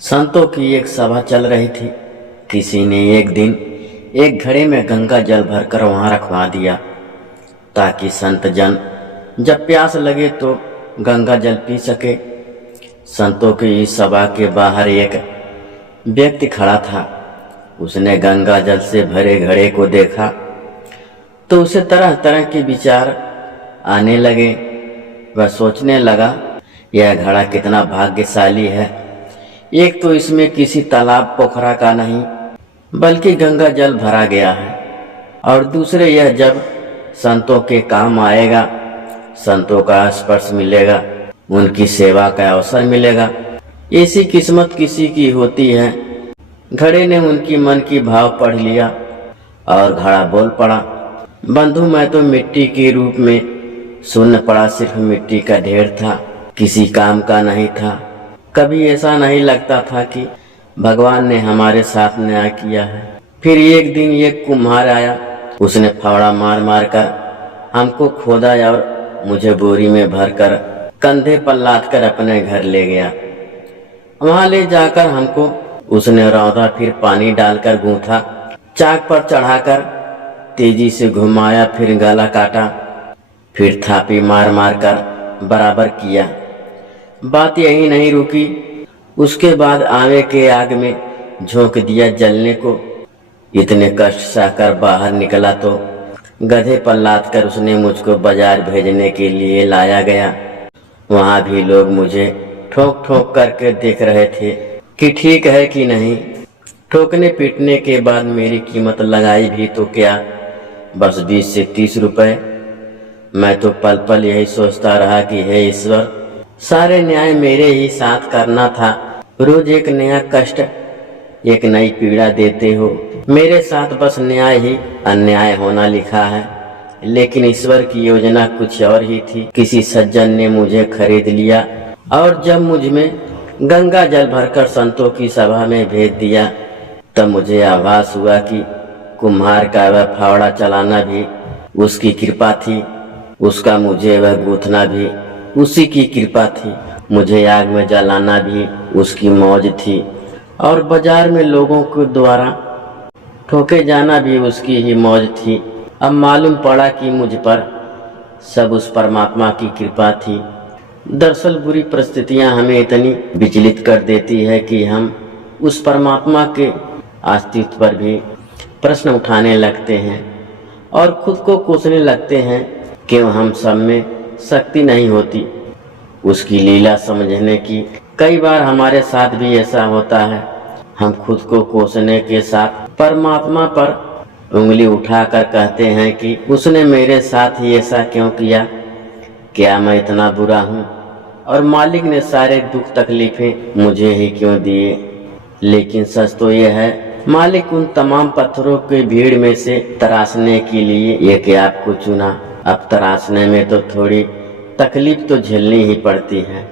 संतों की एक सभा चल रही थी। किसी ने एक दिन एक घड़े में गंगा जल भरकर वहां रखवा दिया ताकि संत जन जब प्यास लगे तो गंगा जल पी सके। संतों की इस सभा के बाहर एक व्यक्ति खड़ा था। उसने गंगा जल से भरे घड़े को देखा तो उसे तरह तरह के विचार आने लगे। वह सोचने लगा, यह घड़ा कितना भाग्यशाली है। एक तो इसमें किसी तालाब पोखरा का नहीं बल्कि गंगा जल भरा गया है, और दूसरे यह जब संतों के काम आएगा, संतों का स्पर्श मिलेगा, उनकी सेवा का अवसर मिलेगा। ऐसी किस्मत किसी की होती है। घड़े ने उनकी मन की भाव पढ़ लिया और घड़ा बोल पड़ा, बंधु मैं तो मिट्टी के रूप में शून्य पड़ा, सिर्फ मिट्टी का ढेर था, किसी काम का नहीं था। कभी ऐसा नहीं लगता था कि भगवान ने हमारे साथ न्याय किया है। फिर एक दिन एक कुम्हार आया। उसने फावड़ा मार मार कर हमको खोदा और मुझे बोरी में भरकर कंधे पर लाद कर अपने घर ले गया। वहां ले जाकर हमको उसने रौदा, फिर पानी डालकर गूंथा, चाक पर चढ़ाकर तेजी से घुमाया, फिर गला काटा, फिर थापी मार मार कर बराबर किया। बात यही नहीं रुकी। उसके बाद आवे के आग में झोंक दिया जलने को। इतने कष्ट सहकर बाहर निकला तो गधे पर लाद कर उसने मुझको बाजार भेजने के लिए लाया गया। वहां भी लोग मुझे ठोक ठोक करके देख रहे थे कि ठीक है कि नहीं। ठोकने पीटने के बाद मेरी कीमत लगाई भी तो क्या, बस 20 से 30 रुपए। मैं तो पल पल यही सोचता रहा कि हे ईश्वर, सारे न्याय मेरे ही साथ करना था। रोज एक नया कष्ट, एक नई पीड़ा देते हो। मेरे साथ बस न्याय ही अन्याय होना लिखा है, लेकिन ईश्वर की योजना कुछ और ही थी। किसी सज्जन ने मुझे खरीद लिया और जब मुझ में गंगा जल भरकर संतों की सभा में भेज दिया, तब मुझे आभास हुआ कि कुम्हार का वह फावड़ा चलाना भी उसकी कृपा थी, उसका मुझे वह गूंथना भी उसी की कृपा थी, मुझे आग में जलाना भी उसकी मौज थी, और बाजार में लोगों के द्वारा ठोके जाना भी उसकी ही मौज थी। अब मालूम पड़ा कि मुझ पर सब उस परमात्मा की कृपा थी। दरअसल बुरी परिस्थितियां हमें इतनी विचलित कर देती है कि हम उस परमात्मा के अस्तित्व पर भी प्रश्न उठाने लगते हैं और खुद को कोसने लगते हैं। क्यों हम सब में शक्ति नहीं होती उसकी लीला समझने की। कई बार हमारे साथ भी ऐसा होता है। हम खुद को कोसने के साथ परमात्मा पर उंगली उठाकर कहते हैं कि उसने मेरे साथ ही ऐसा क्यों किया, क्या मैं इतना बुरा हूँ, और मालिक ने सारे दुख तकलीफें मुझे ही क्यों दिए। लेकिन सच तो यह है, मालिक उन तमाम पत्थरों के भीड़ में से तराशने के लिए एक आपको चुना। अब तराशने में तो थोड़ी तकलीफ तो झेलनी ही पड़ती है।